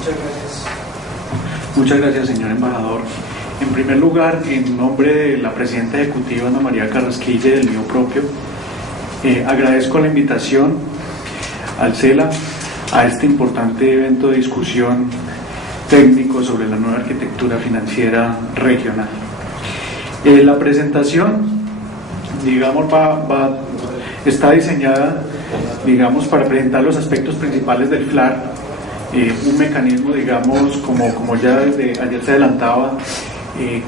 Muchas gracias. Muchas gracias, señor embajador. En primer lugar, en nombre de la presidenta ejecutiva Ana María Carrasquilla y del mío propio, agradezco la invitación al CELA a este importante evento de discusión técnico sobre la nueva arquitectura financiera regional. La presentación, digamos, está diseñada, digamos, para presentar los aspectos principales del FLAR, un mecanismo, digamos, como ya desde ayer se adelantaba,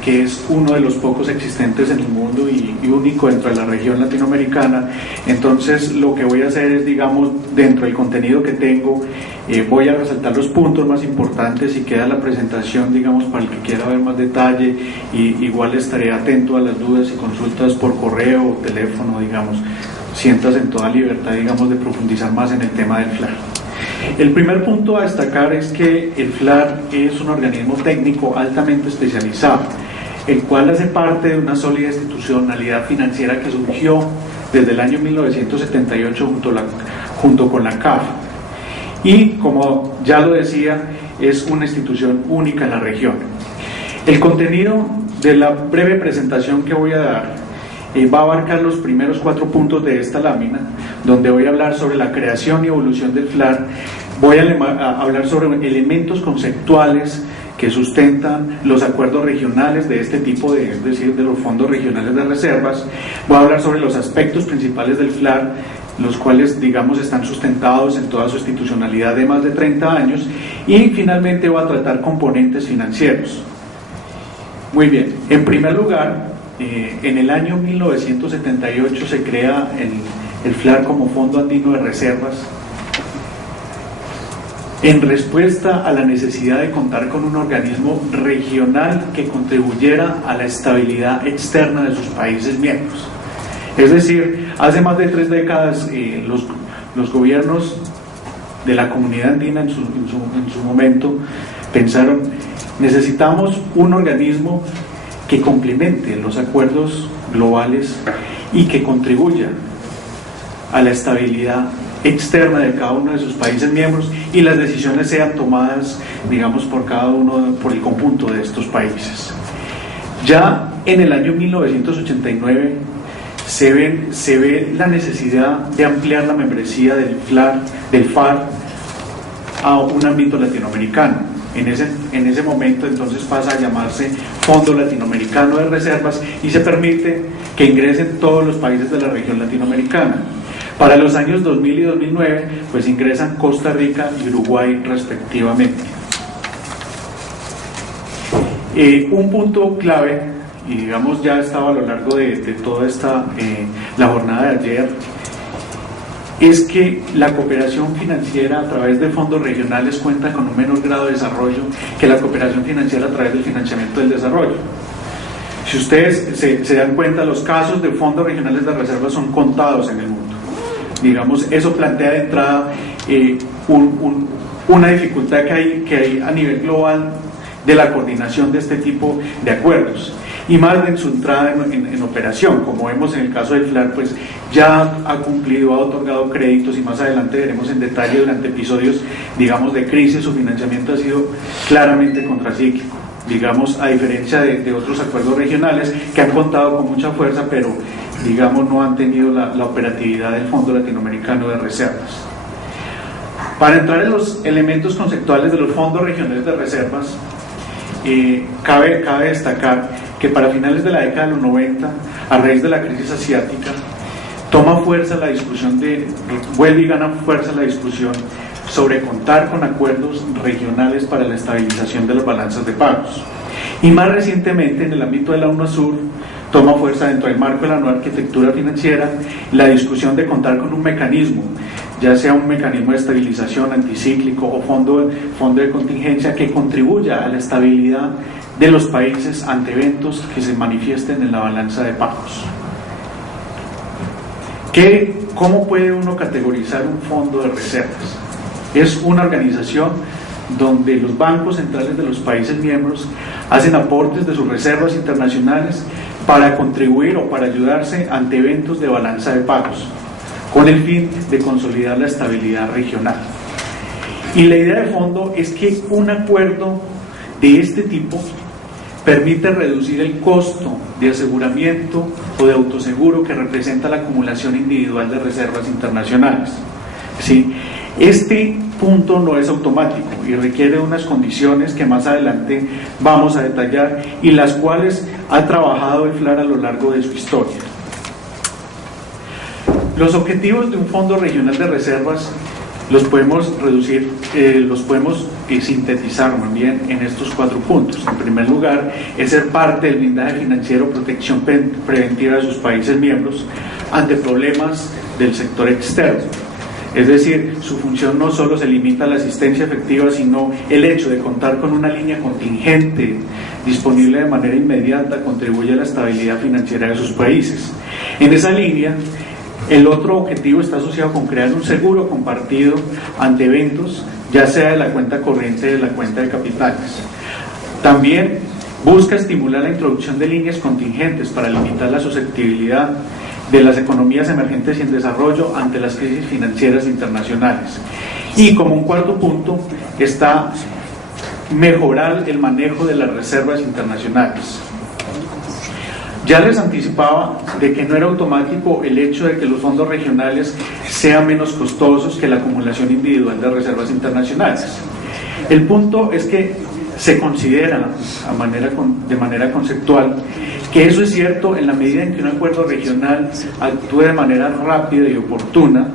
que es uno de los pocos existentes en el mundo y único dentro de la región latinoamericana. Entonces, lo que voy a hacer es, digamos, dentro del contenido que tengo, voy a resaltar los puntos más importantes y queda la presentación, digamos, para el que quiera ver más detalle, y igual estaré atento a las dudas y consultas por correo o teléfono, digamos, siéntase en toda libertad, digamos, de profundizar más en el tema del FLAR. El primer punto a destacar es que el FLAR es un organismo técnico altamente especializado, el cual hace parte de una sólida institucionalidad financiera que surgió desde el año 1978 junto con la CAF, y, como ya lo decía, es una institución única en la región. El contenido de la breve presentación que voy a dar va a abarcar los primeros 4 puntos de esta lámina, donde voy a hablar sobre la creación y evolución del FLAR. Voy a hablar sobre elementos conceptuales que sustentan los acuerdos regionales de este tipo, es decir, de los fondos regionales de reservas. Voy a hablar sobre los aspectos principales del FLAR, los cuales, digamos, están sustentados en toda su institucionalidad de más de 30 años, y finalmente voy a tratar componentes financieros. Muy bien, en primer lugar, en el año 1978 se crea el FLAR como Fondo Andino de Reservas, en respuesta a la necesidad de contar con un organismo regional que contribuyera a la estabilidad externa de sus países miembros. Es decir, hace más de 3 décadas los gobiernos de la comunidad andina en su momento pensaron: necesitamos un organismo que complemente los acuerdos globales y que contribuya a la estabilidad externa de cada uno de sus países miembros, y las decisiones sean tomadas, digamos, por el conjunto de estos países. Ya en el año 1989 se ve la necesidad de ampliar la membresía del FAR a un ámbito latinoamericano. En ese momento entonces pasa a llamarse Fondo Latinoamericano de Reservas, y se permite que ingresen todos los países de la región latinoamericana. Para los años 2000 y 2009 pues ingresan Costa Rica y Uruguay respectivamente. Un punto clave, y digamos ya estaba a lo largo de toda la jornada de ayer, es que la cooperación financiera a través de fondos regionales cuenta con un menor grado de desarrollo que la cooperación financiera a través del financiamiento del desarrollo. Si ustedes se dan cuenta, los casos de fondos regionales de reserva son contados en el mundo. Digamos, eso plantea de entrada una dificultad que hay a nivel global de la coordinación de este tipo de acuerdos, y más en su entrada en operación. Como vemos en el caso del FLAR, pues ya ha cumplido, ha otorgado créditos, y más adelante veremos en detalle durante episodios, digamos, de crisis. Su financiamiento ha sido claramente contracíclico, digamos, a diferencia de otros acuerdos regionales que han contado con mucha fuerza, pero, digamos, no han tenido la operatividad del Fondo Latinoamericano de Reservas. Para entrar en los elementos conceptuales de los fondos regionales de reservas, cabe destacar que para finales de la década de los 90, a raíz de la crisis asiática, vuelve y gana fuerza la discusión sobre contar con acuerdos regionales para la estabilización de las balanzas de pagos. Y más recientemente, en el ámbito de la UNASUR, toma fuerza, dentro del marco de la nueva arquitectura financiera, la discusión de contar con un mecanismo, ya sea un mecanismo de estabilización anticíclico o fondo de contingencia, que contribuya a la estabilidad de los países ante eventos que se manifiesten en la balanza de pagos. ¿Cómo puede uno categorizar un fondo de reservas? Es una organización donde los bancos centrales de los países miembros hacen aportes de sus reservas internacionales para contribuir o para ayudarse ante eventos de balanza de pagos, con el fin de consolidar la estabilidad regional. Y la idea de fondo es que un acuerdo de este tipo permite reducir el costo de aseguramiento o de autoseguro que representa la acumulación individual de reservas internacionales. ¿Sí? Este punto no es automático y requiere unas condiciones que más adelante vamos a detallar y las cuales ha trabajado el FLAR a lo largo de su historia. Los objetivos de un fondo regional de reservas los podemos reducir, los podemos sintetizar muy bien en estos 4 puntos. En primer lugar, es ser parte del blindaje financiero, protección preventiva de sus países miembros ante problemas del sector externo. Es decir, su función no solo se limita a la asistencia efectiva, sino el hecho de contar con una línea contingente disponible de manera inmediata contribuye a la estabilidad financiera de sus países. En esa línea, el otro objetivo está asociado con crear un seguro compartido ante eventos, ya sea de la cuenta corriente o de la cuenta de capitales. También busca estimular la introducción de líneas contingentes para limitar la susceptibilidad de las economías emergentes y en desarrollo ante las crisis financieras internacionales. Y como un cuarto punto está mejorar el manejo de las reservas internacionales. Ya les anticipaba de que no era automático el hecho de que los fondos regionales sean menos costosos que la acumulación individual de reservas internacionales. El punto es que se considera de manera conceptual que eso es cierto en la medida en que un acuerdo regional actúe de manera rápida y oportuna,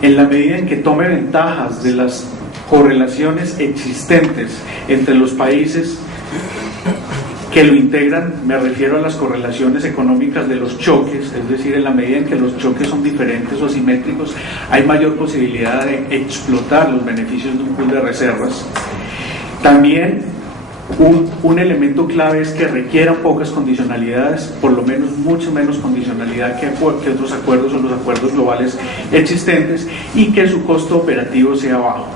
en la medida en que tome ventajas de las correlaciones existentes entre los países que lo integran. Me refiero a las correlaciones económicas de los choques, es decir, en la medida en que los choques son diferentes o asimétricos, hay mayor posibilidad de explotar los beneficios de un pool de reservas. También un elemento clave es que requieran pocas condicionalidades, por lo menos mucho menos condicionalidad que otros acuerdos o los acuerdos globales existentes, y que su costo operativo sea bajo.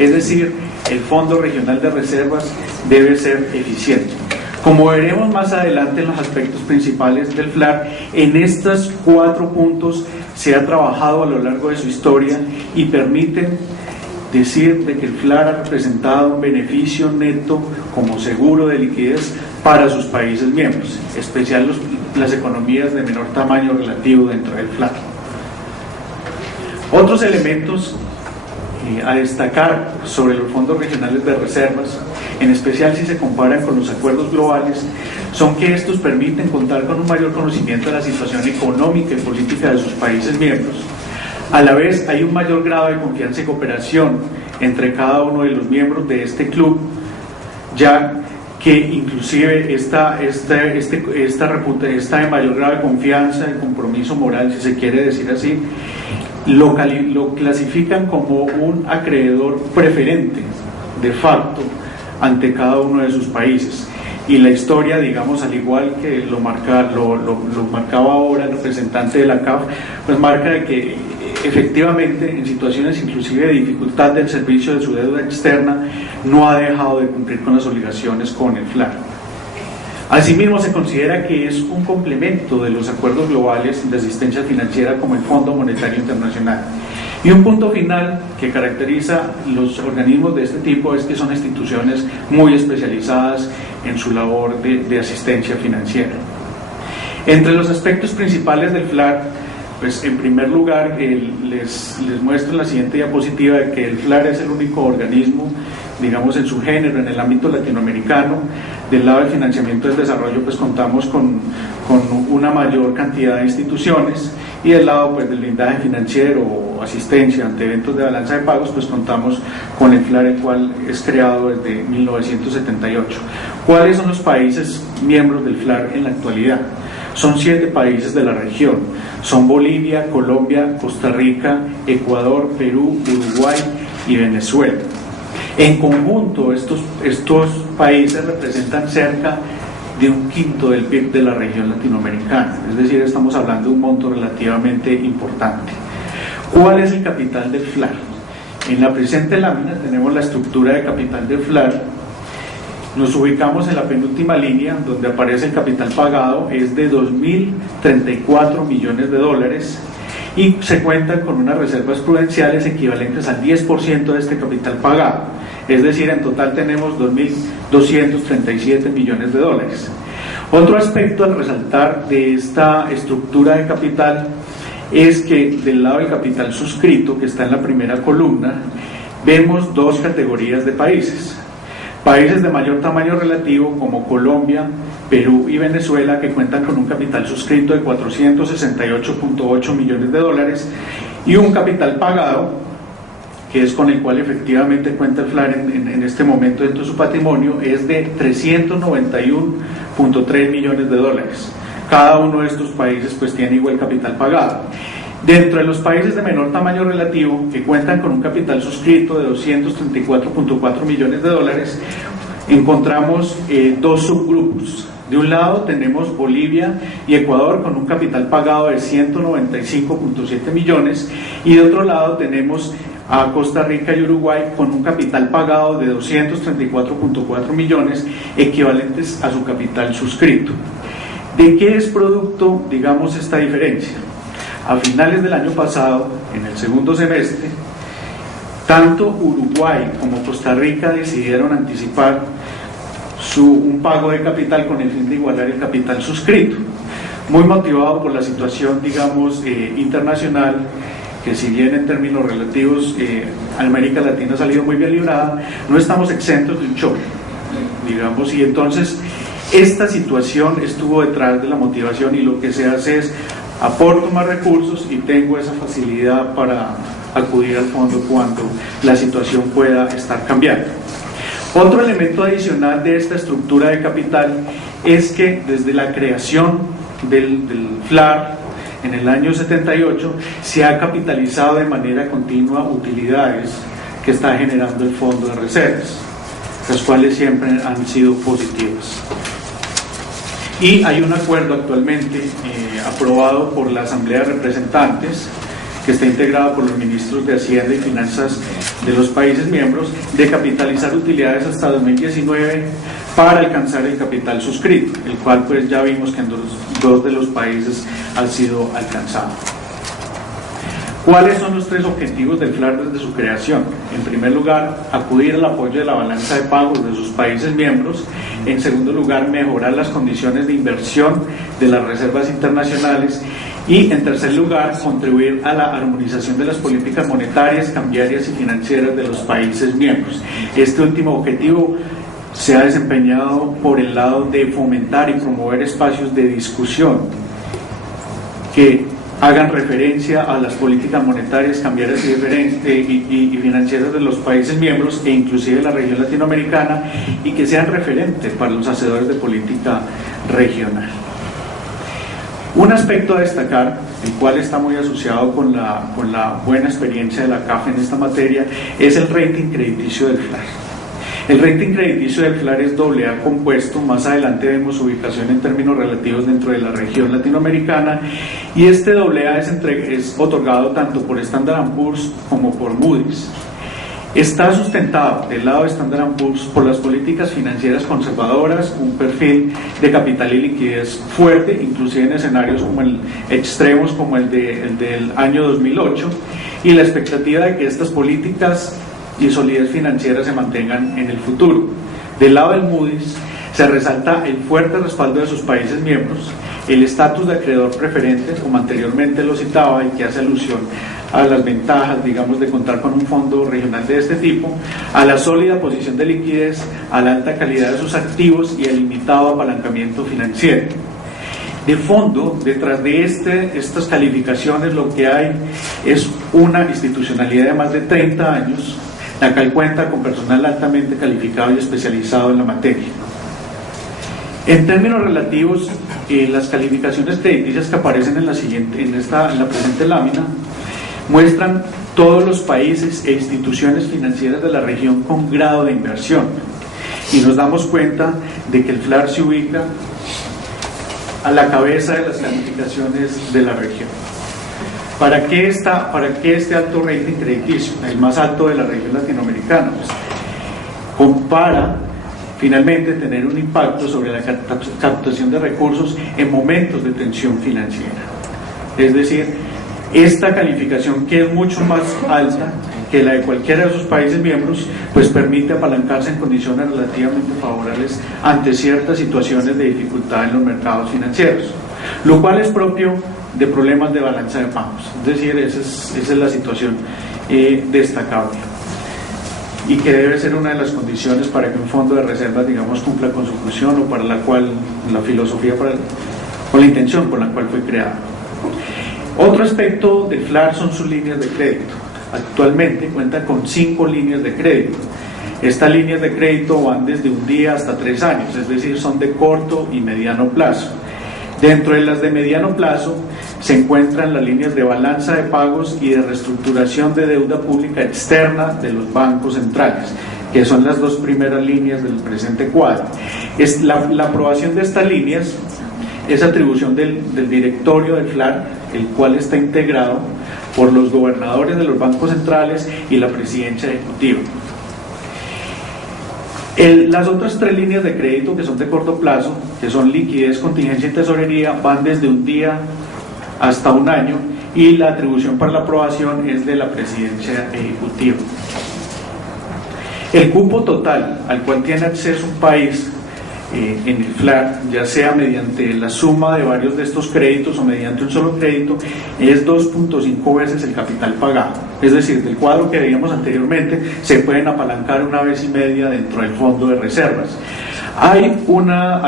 Es decir, el Fondo Regional de Reservas debe ser eficiente. Como veremos más adelante en los aspectos principales del FLAR, en estos 4 puntos se ha trabajado a lo largo de su historia y permiten decir de que el FLAR ha representado un beneficio neto como seguro de liquidez para sus países miembros, en especial las economías de menor tamaño relativo dentro del FLAR. Otros elementos a destacar sobre los fondos regionales de reservas, en especial si se comparan con los acuerdos globales, son que estos permiten contar con un mayor conocimiento de la situación económica y política de sus países miembros. A la vez hay un mayor grado de confianza y cooperación entre cada uno de los miembros de este club, ya que inclusive esta de mayor grado de confianza, de compromiso moral, si se quiere decir así, lo clasifican como un acreedor preferente de facto ante cada uno de sus países. Y la historia, digamos, al igual que lo marcaba ahora el representante de la CAF, pues marca de que efectivamente en situaciones inclusive de dificultad del servicio de su deuda externa no ha dejado de cumplir con las obligaciones con el FLAR. Asimismo, se considera que es un complemento de los acuerdos globales de asistencia financiera como el Fondo Monetario Internacional. Y un punto final que caracteriza los organismos de este tipo es que son instituciones muy especializadas en su labor de asistencia financiera. Entre los aspectos principales del FLAR, pues en primer lugar les muestro en la siguiente diapositiva de que el FLAR es el único organismo, digamos, en su género en el ámbito latinoamericano. Del lado del financiamiento del desarrollo, pues contamos con una mayor cantidad de instituciones, y del lado pues del blindaje financiero o asistencia ante eventos de balanza de pagos, pues contamos con el FLAR, el cual es creado desde 1978. ¿Cuáles son los países miembros del FLAR en la actualidad? Son 7 países de la región, son Bolivia, Colombia, Costa Rica, Ecuador, Perú, Uruguay y Venezuela. En conjunto, estos países representan cerca de 1/5 del PIB de la región latinoamericana, es decir, estamos hablando de un monto relativamente importante. ¿Cuál es el capital del FLAR? En la presente lámina tenemos la estructura de capital del FLAR. Nos ubicamos en la penúltima línea, donde aparece el capital pagado, es de $2.034 millones, y se cuentan con unas reservas prudenciales equivalentes al 10% de este capital pagado, es decir, en total tenemos 2.237 millones de dólares. Otro aspecto al resaltar de esta estructura de capital es que del lado del capital suscrito, que está en la primera columna, vemos dos categorías de países. Países de mayor tamaño relativo como Colombia, Perú y Venezuela, que cuentan con un capital suscrito de 468.8 millones de dólares y un capital pagado, que es con el cual efectivamente cuenta el FLAR en este momento dentro de su patrimonio, es de 391.3 millones de dólares. Cada uno de estos países pues tiene igual capital pagado. Dentro de los países de menor tamaño relativo, que cuentan con un capital suscrito de 234.4 millones de dólares, encontramos dos subgrupos. De un lado tenemos Bolivia y Ecuador con un capital pagado de 195.7 millones, y de otro lado tenemos a Costa Rica y Uruguay con un capital pagado de 234.4 millones, equivalentes a su capital suscrito. ¿De qué es producto, digamos, esta diferencia? A finales del año pasado, en el segundo semestre, tanto Uruguay como Costa Rica decidieron anticipar un pago de capital con el fin de igualar el capital suscrito, muy motivado por la situación, digamos, internacional, que si bien en términos relativos América Latina ha salido muy bien librada, no estamos exentos de un choque, digamos, y entonces esta situación estuvo detrás de la motivación, y lo que se hace es aporto más recursos y tengo esa facilidad para acudir al fondo cuando la situación pueda estar cambiando. Otro elemento adicional de esta estructura de capital es que desde la creación del FLAR en el año 78 se ha capitalizado de manera continua utilidades que está generando el fondo de reservas, las cuales siempre han sido positivas. Y hay un acuerdo actualmente aprobado por la Asamblea de Representantes, que está integrada por los ministros de Hacienda y Finanzas de los países miembros, de capitalizar utilidades hasta 2019 para alcanzar el capital suscrito, el cual pues ya vimos que en dos de los países ha sido alcanzado. ¿Cuáles son los tres objetivos del FLAR desde su creación? En primer lugar, acudir al apoyo de la balanza de pagos de sus países miembros. En segundo lugar, mejorar las condiciones de inversión de las reservas internacionales. Y en tercer lugar, contribuir a la armonización de las políticas monetarias, cambiarias y financieras de los países miembros. Este último objetivo se ha desempeñado por el lado de fomentar y promover espacios de discusión que hagan referencia a las políticas monetarias, cambiarias y financieras de los países miembros e inclusive de la región latinoamericana, y que sean referentes para los hacedores de política regional. Un aspecto a destacar, el cual está muy asociado con la buena experiencia de la CAF en esta materia, es el rating crediticio del FLAR. El rating crediticio del FLAR es AA compuesto, más adelante vemos su ubicación en términos relativos dentro de la región latinoamericana, y este AA es otorgado tanto por Standard & Poor's como por Moody's. Está sustentado del lado de Standard & Poor's por las políticas financieras conservadoras, un perfil de capital y liquidez fuerte, inclusive en escenarios extremos como el del año 2008, y la expectativa de que estas políticas y solidez financiera se mantengan en el futuro. Del lado del Moody's se resalta el fuerte respaldo de sus países miembros, el estatus de acreedor preferente, como anteriormente lo citaba, y que hace alusión a las ventajas, digamos, de contar con un fondo regional de este tipo, a la sólida posición de liquidez, a la alta calidad de sus activos y el limitado apalancamiento financiero. De fondo, detrás de estas calificaciones, lo que hay es una institucionalidad de más de 30 años, la cual cuenta con personal altamente calificado y especializado en la materia. En términos relativos, las calificaciones crediticias que aparecen en la presente lámina muestran todos los países e instituciones financieras de la región con grado de inversión, y nos damos cuenta de que el FLAR se ubica a la cabeza de las calificaciones de la región. ¿Para qué este alto rating crediticio, el más alto de la región latinoamericana? Pues, para finalmente tener un impacto sobre la captación de recursos en momentos de tensión financiera. Es decir, Esta calificación, que es mucho más alta que la de cualquiera de sus países miembros, pues permite apalancarse en condiciones relativamente favorables ante ciertas situaciones de dificultad en los mercados financieros, lo cual es propio de problemas de balanza de pagos. Es decir, esa es la situación destacable y que debe ser una de las condiciones para que un fondo de reservas, digamos, cumpla con su función, o para la cual la filosofía, con la intención por la cual fue creado. Otro aspecto del FLAR son sus líneas de crédito. Actualmente cuenta con 5 líneas de crédito. Estas líneas de crédito van desde un día hasta 3 años, es decir, son de corto y mediano plazo. Dentro de las de mediano plazo se encuentran las líneas de balanza de pagos y de reestructuración de deuda pública externa de los bancos centrales, que son las 2 primeras líneas del presente cuadro. La aprobación de estas líneas es atribución del directorio del FLAR, el cual está integrado por los gobernadores de los bancos centrales y la presidencia ejecutiva. Las otras 3 líneas de crédito, que son de corto plazo, que son liquidez, contingencia y tesorería, van desde un día hasta un año, y la atribución para la aprobación es de la presidencia ejecutiva. El cupo total al cual tiene acceso un país en el FLAR, ya sea mediante la suma de varios de estos créditos o mediante un solo crédito, es 2.5 veces el capital pagado. Es decir, del cuadro que veíamos anteriormente, se pueden apalancar 1,5 veces dentro del fondo de reservas. Hay una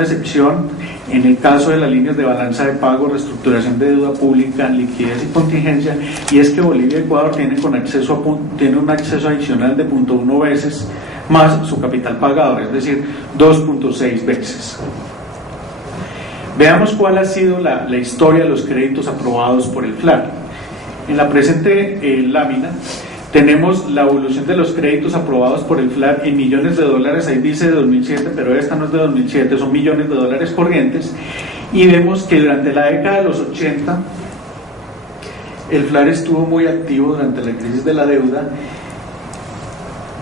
excepción en el caso de las líneas de balanza de pago, reestructuración de deuda pública, liquidez y contingencia, y es que Bolivia y Ecuador tienen un acceso adicional de 0.1 veces más su capital pagado, es decir, 2.6 veces. Veamos cuál ha sido la historia de los créditos aprobados por el FLAR. En la presente lámina tenemos la evolución de los créditos aprobados por el FLAR en millones de dólares. Ahí dice de 2007, pero esta no es de 2007, son millones de dólares corrientes, y vemos que durante la década de los 80 el FLAR estuvo muy activo durante la crisis de la deuda.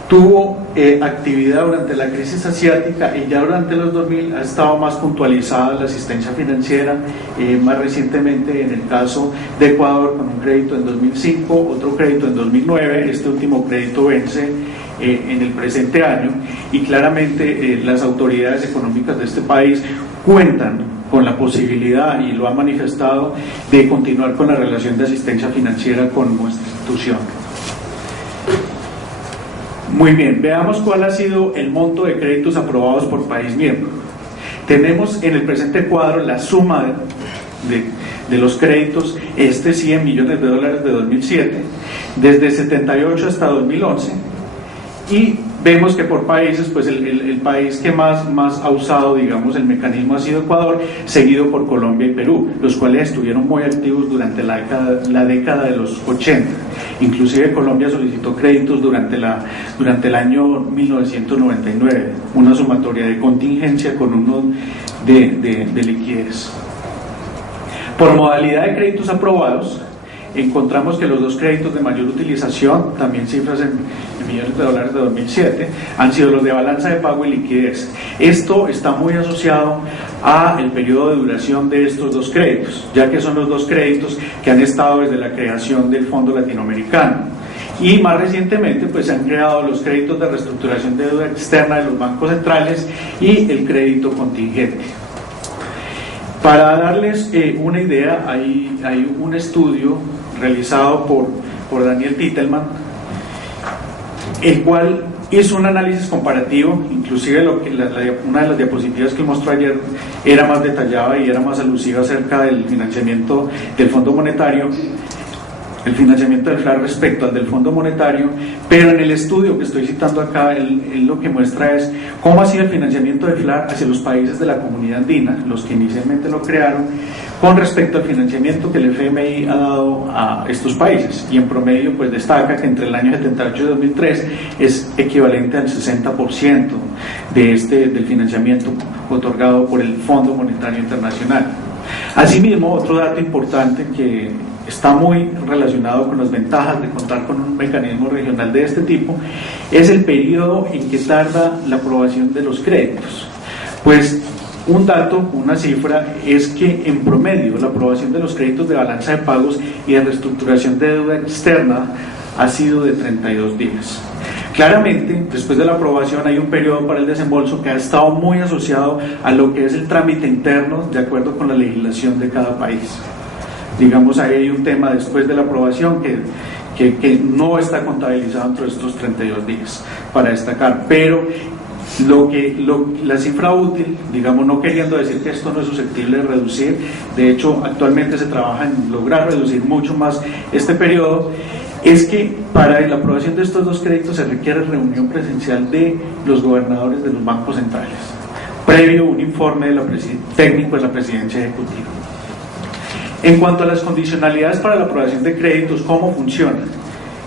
Tuvo actividad durante la crisis asiática, y ya durante los 2000 ha estado más puntualizada la asistencia financiera, más recientemente en el caso de Ecuador con un crédito en 2005, otro crédito en 2009, este último crédito vence en el presente año, y claramente las autoridades económicas de este país cuentan con la posibilidad, y lo han manifestado, de continuar con la relación de asistencia financiera con nuestra institución. Muy bien, veamos cuál ha sido el monto de créditos aprobados por país miembro. Tenemos en el presente cuadro la suma de los créditos, 100 millones de dólares de 2007, desde 78 hasta 2011, y vemos que por países, pues el país que más ha usado, digamos, el mecanismo ha sido Ecuador, seguido por Colombia y Perú, los cuales estuvieron muy activos durante la década de los 80. Inclusive Colombia solicitó créditos durante el año 1999, una sumatoria de contingencia con uno de liquidez. Por modalidad de créditos aprobados, encontramos que los 2 créditos de mayor utilización, también cifras en millones de dólares de 2007, han sido los de balanza de pago y liquidez. Esto está muy asociado a el periodo de duración de estos 2 créditos, ya que son los 2 créditos que han estado desde la creación del Fondo Latinoamericano. Y más recientemente, pues se han creado los créditos de reestructuración de deuda externa de los bancos centrales y el crédito contingente. Para darles una idea, hay un estudio realizado por Daniel Titelman, el cual hizo un análisis comparativo, inclusive una de las diapositivas que mostró ayer era más detallada y era más alusiva acerca del financiamiento del Fondo Monetario, el financiamiento del FLAR respecto al del Fondo Monetario, pero en el estudio que estoy citando acá, él lo que muestra es cómo ha sido el financiamiento del FLAR hacia los países de la Comunidad Andina, los que inicialmente lo crearon, con respecto al financiamiento que el FMI ha dado a estos países, y en promedio pues destaca que entre el año 78 y 2003 es equivalente al 60% del financiamiento otorgado por el Fondo Monetario Internacional. Asimismo, otro dato importante que está muy relacionado con las ventajas de contar con un mecanismo regional de este tipo es el periodo en que tarda la aprobación de los créditos. Pues Un dato, una cifra, es que en promedio la aprobación de los créditos de balanza de pagos y de reestructuración de deuda externa ha sido de 32 días. Claramente, después de la aprobación hay un periodo para el desembolso que ha estado muy asociado a lo que es el trámite interno de acuerdo con la legislación de cada país. Digamos, ahí hay un tema después de la aprobación que no está contabilizado entre estos 32 días para destacar, pero la cifra útil, digamos, no queriendo decir que esto no es susceptible de reducir, de hecho actualmente se trabaja en lograr reducir mucho más este periodo, es que para la aprobación de estos dos créditos se requiere reunión presencial de los gobernadores de los bancos centrales, previo un informe técnico de la presidencia ejecutiva. En cuanto a las condicionalidades para la aprobación de créditos, ¿cómo funcionan?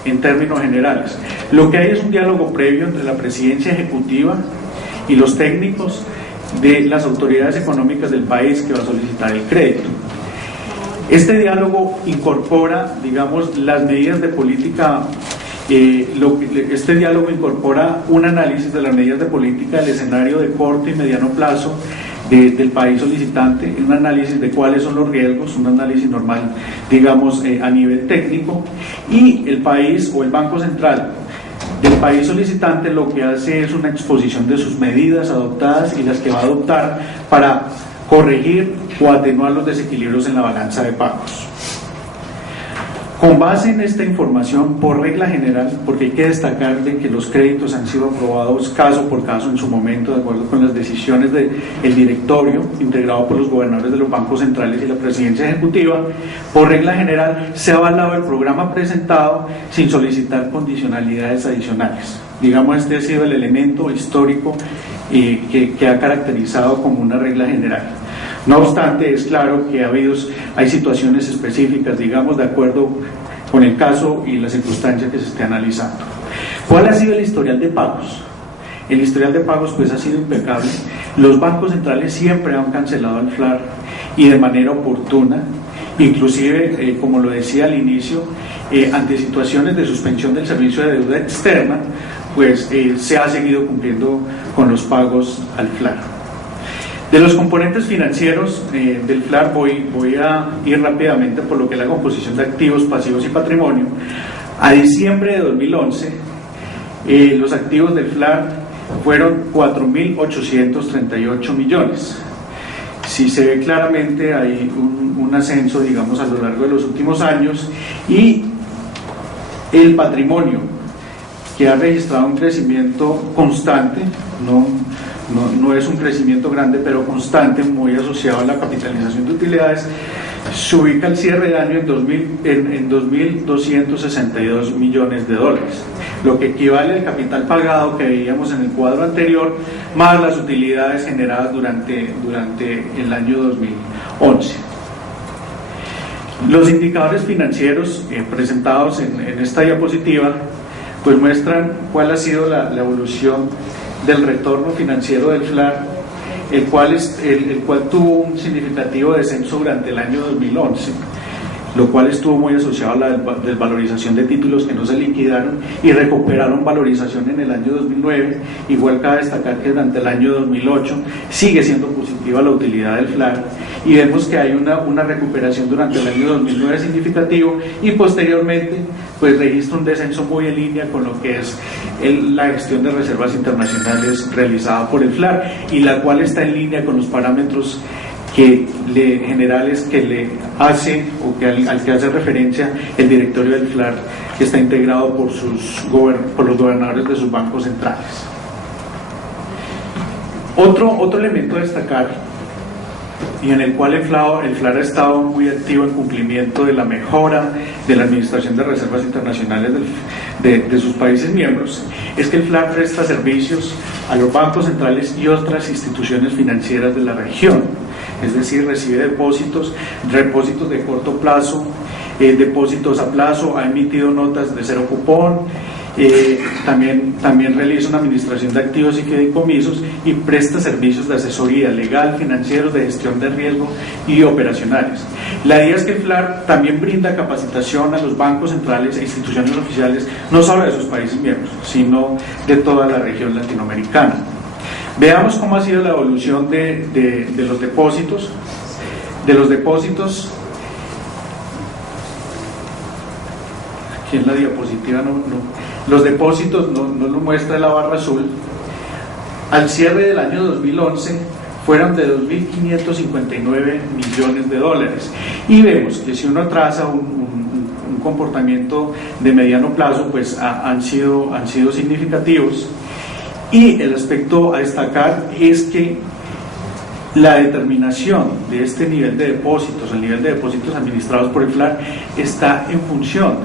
En términos generales, lo que hay es un diálogo previo entre la presidencia ejecutiva y los técnicos de las autoridades económicas del país que va a solicitar el crédito. Este diálogo incorpora, digamos, las medidas de política, este diálogo incorpora un análisis de las medidas de política del escenario de corto y mediano plazo del país solicitante, un análisis de cuáles son los riesgos, un análisis normal, digamos, a nivel técnico, y el país o el Banco Central del país solicitante lo que hace es una exposición de sus medidas adoptadas y las que va a adoptar para corregir o atenuar los desequilibrios en la balanza de pagos. Con base en esta información, por regla general, porque hay que destacar de que los créditos han sido aprobados caso por caso en su momento, de acuerdo con las decisiones del directorio, integrado por los gobernadores de los bancos centrales y la presidencia ejecutiva, por regla general se ha avalado el programa presentado sin solicitar condicionalidades adicionales. Digamos, este ha sido el elemento histórico que ha caracterizado como una regla general. No obstante, es claro que hay situaciones específicas, digamos, de acuerdo con el caso y la circunstancia que se esté analizando. ¿Cuál ha sido el historial de pagos? El historial de pagos pues ha sido impecable. Los bancos centrales siempre han cancelado el FLAR y de manera oportuna, inclusive, como lo decía al inicio, ante situaciones de suspensión del servicio de deuda externa, pues se ha seguido cumpliendo con los pagos al FLAR. De los componentes financieros del FLAR voy a ir rápidamente por lo que es la composición de activos, pasivos y patrimonio. A diciembre de 2011, los activos del FLAR fueron 4.838 millones. Si se ve claramente, hay un ascenso, digamos, a lo largo de los últimos años, y el patrimonio, que ha registrado un crecimiento constante, no es un crecimiento grande, pero constante, muy asociado a la capitalización de utilidades, se ubica al cierre de año en 2.262 millones de dólares, lo que equivale al capital pagado que veíamos en el cuadro anterior, más las utilidades generadas durante el año 2011. Los indicadores financieros presentados en esta diapositiva pues muestran cuál ha sido la evolución del retorno financiero del FLAR, el cual tuvo un significativo descenso durante el año 2011, lo cual estuvo muy asociado a la desvalorización de títulos que no se liquidaron y recuperaron valorización en el año 2009. Igual cabe destacar que durante el año 2008 sigue siendo positiva la utilidad del FLAR, y vemos que hay una recuperación durante el año 2009 significativo, y posteriormente pues registra un descenso muy en línea con lo que es la gestión de reservas internacionales realizada por el FLAR, y la cual está en línea con los parámetros generales que le hace o al que hace referencia el directorio del FLAR, que está integrado por los gobernadores de sus bancos centrales. Otro elemento a destacar, y en el cual el FLAR ha estado muy activo en cumplimiento de la mejora de la administración de reservas internacionales de sus países miembros, es que el FLAR presta servicios a los bancos centrales y otras instituciones financieras de la región, es decir, recibe depósitos de corto plazo, depósitos a plazo, ha emitido notas de cero cupón, también realiza una administración de activos y fideicomisos, y presta servicios de asesoría legal, financieros, de gestión de riesgo y operacionales. La idea es que el FLAR también brinda capacitación a los bancos centrales e instituciones oficiales, no solo de sus países miembros, sino de toda la región latinoamericana. Veamos cómo ha sido la evolución de los depósitos. De los depósitos, aquí en la diapositiva los depósitos no lo muestra la barra azul. Al cierre del año 2011 fueron de 2.559 millones de dólares, y vemos que si uno traza un comportamiento de mediano plazo, pues han sido significativos. Y el aspecto a destacar es que la determinación de este nivel de depósitos, el nivel de depósitos administrados por el FLAR, está en función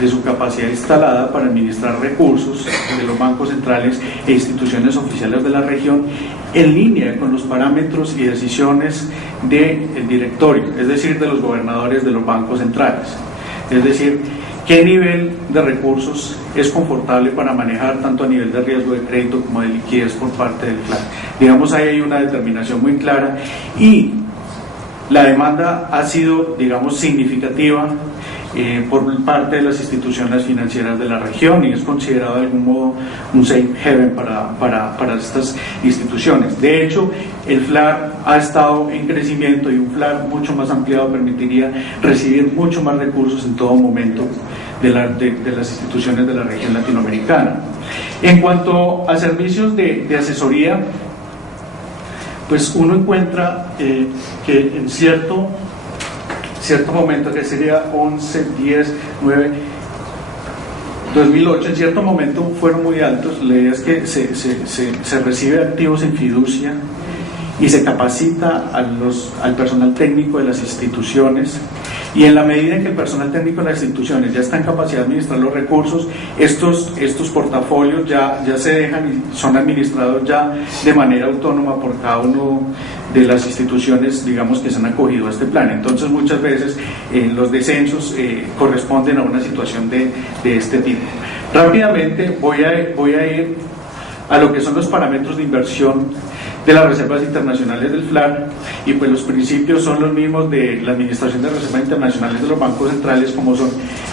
de su capacidad instalada para administrar recursos de los bancos centrales e instituciones oficiales de la región, en línea con los parámetros y decisiones del directorio, es decir, de los gobernadores de los bancos centrales. Es decir, qué nivel de recursos es confortable para manejar tanto a nivel de riesgo de crédito como de liquidez por parte del FLAR. Digamos, ahí hay una determinación muy clara, y la demanda ha sido, digamos, significativa por parte de las instituciones financieras de la región, y es considerado de algún modo un safe haven para estas instituciones. De hecho, el FLAR ha estado en crecimiento, y un FLAR mucho más ampliado permitiría recibir mucho más recursos en todo momento de las instituciones de la región latinoamericana. En cuanto a servicios de asesoría, pues uno encuentra que en cierto momento, que sería 11, 10, 9, 2008, en cierto momento fueron muy altos. La idea es que se recibe activos en fiducia y se capacita al personal técnico de las instituciones, y en la medida en que el personal técnico de las instituciones ya está en capacidad de administrar los recursos, estos portafolios ya se dejan y son administrados ya de manera autónoma por cada uno de las instituciones, digamos, que se han acogido a este plan. Entonces, muchas veces los descensos corresponden a una situación de este tipo. Rápidamente voy a ir a lo que son los parámetros de inversión de las reservas internacionales del FLAR, y pues los principios son los mismos de la Administración de Reservas Internacionales de los bancos centrales, como son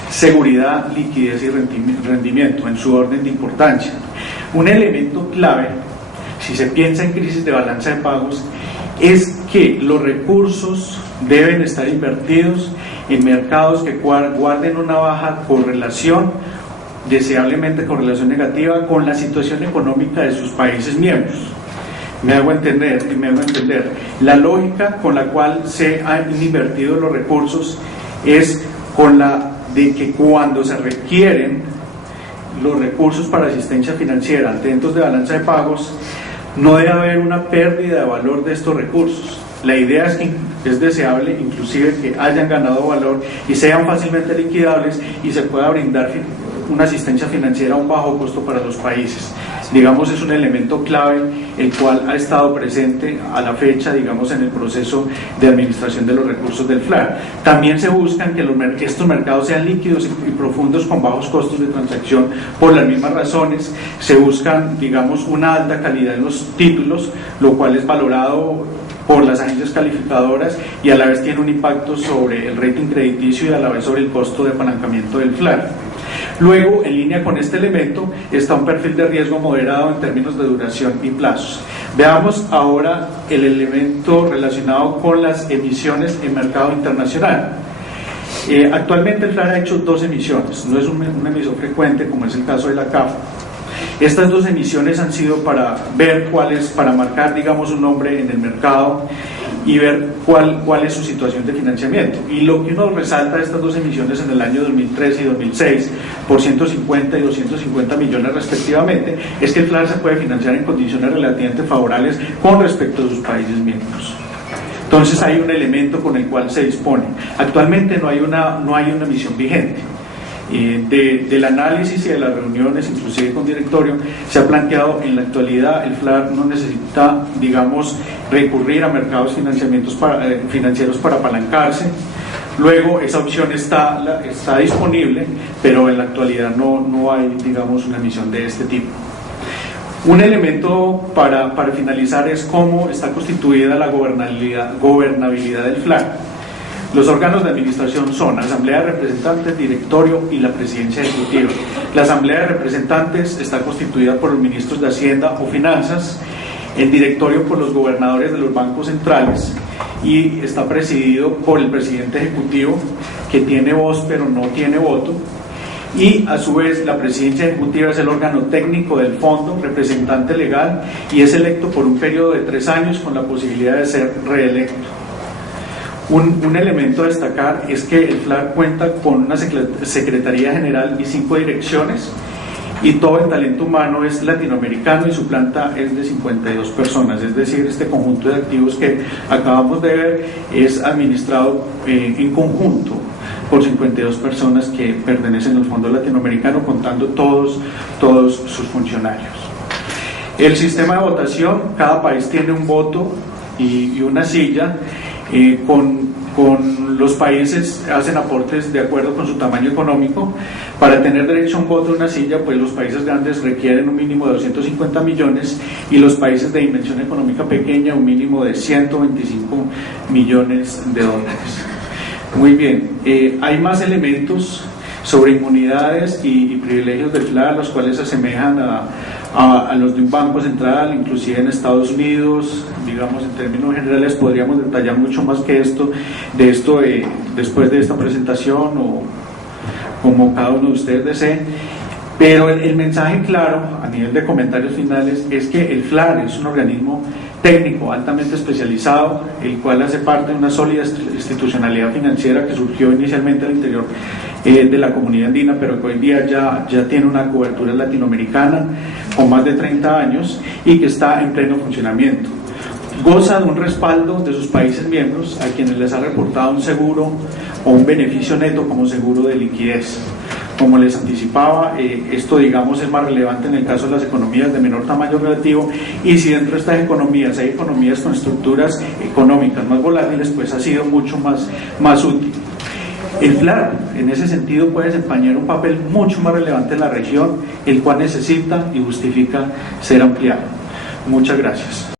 seguridad, liquidez y rendimiento, en su orden de importancia. Un elemento clave, si se piensa en crisis de balanza de pagos, es que los recursos deben estar invertidos en mercados que guarden una baja correlación, deseablemente correlación negativa, con la situación económica de sus países miembros. Me hago entender. La lógica con la cual se han invertido los recursos es con la de que cuando se requieren los recursos para asistencia financiera ante eventos de balanza de pagos, no debe haber una pérdida de valor de estos recursos. La idea es que es deseable inclusive que hayan ganado valor y sean fácilmente liquidables, y se pueda brindar una asistencia financiera a un bajo costo para los países. Digamos, es un elemento clave el cual ha estado presente a la fecha, digamos, en el proceso de administración de los recursos del FLAR. También se buscan que estos mercados sean líquidos y profundos, con bajos costos de transacción. Por las mismas razones se buscan, digamos, una alta calidad en los títulos, lo cual es valorado por las agencias calificadoras, y a la vez tiene un impacto sobre el rating crediticio y a la vez sobre el costo de apalancamiento del FLAR. Luego, en línea con este elemento, está un perfil de riesgo moderado en términos de duración y plazos. Veamos ahora el elemento relacionado con las emisiones en mercado internacional. Actualmente el FLAR ha hecho 2 emisiones, no es un emisor frecuente como es el caso de la CAF. Estas 2 emisiones han sido para ver para marcar, digamos, un nombre en el mercado y ver cuál es su situación de financiamiento. Y lo que uno resalta de estas 2 emisiones en el año 2003 y 2006, por 150 y 250 millones respectivamente, es que el FLAR se puede financiar en condiciones relativamente favorables con respecto a sus países miembros. Entonces hay un elemento con el cual se dispone. Actualmente no hay una emisión vigente. Del análisis y de las reuniones, inclusive con directorio, se ha planteado en la actualidad el FLAR no necesita, digamos, recurrir a mercados financieros para apalancarse. Luego esa opción está disponible, pero en la actualidad no hay, digamos, una emisión de este tipo. Un elemento para finalizar es cómo está constituida la gobernabilidad del FLAR. Los órganos de administración son Asamblea de Representantes, Directorio y la Presidencia Ejecutiva. La Asamblea de Representantes está constituida por los ministros de Hacienda o Finanzas, el directorio por los gobernadores de los bancos centrales y está presidido por el presidente ejecutivo, que tiene voz pero no tiene voto, y a su vez la presidencia ejecutiva es el órgano técnico del fondo, representante legal, y es electo por un periodo de 3 años con la posibilidad de ser reelecto. Un elemento a destacar es que el FLAR cuenta con una Secretaría General y 5 direcciones, y todo el talento humano es latinoamericano y su planta es de 52 personas, es decir, este conjunto de activos que acabamos de ver es administrado en conjunto por 52 personas que pertenecen al Fondo Latinoamericano, contando todos sus funcionarios. El sistema de votación, cada país tiene un voto y una silla, con los países hacen aportes de acuerdo con su tamaño económico. Para tener derecho a un voto, una silla, pues los países grandes requieren un mínimo de 250 millones y los países de dimensión económica pequeña un mínimo de 125 millones de dólares. Muy bien, hay más elementos sobre inmunidades y privilegios del FLAR, los cuales se asemejan a los de un banco central, inclusive en Estados Unidos. Digamos, en términos generales podríamos detallar mucho más que esto después de esta presentación o como cada uno de ustedes desee. Pero el mensaje claro a nivel de comentarios finales es que el FLAR es un organismo técnico altamente especializado, el cual hace parte de una sólida institucionalidad financiera que surgió inicialmente al interior de la comunidad andina, pero que hoy día ya tiene una cobertura latinoamericana con más de 30 años y que está en pleno funcionamiento. Goza de un respaldo de sus países miembros, a quienes les ha reportado un seguro o un beneficio neto como seguro de liquidez. Como les anticipaba, esto digamos es más relevante en el caso de las economías de menor tamaño relativo, y si dentro de estas economías hay economías con estructuras económicas más volátiles, pues ha sido mucho más útil. El FLAR en ese sentido puede desempeñar un papel mucho más relevante en la región, el cual necesita y justifica ser ampliado. Muchas gracias.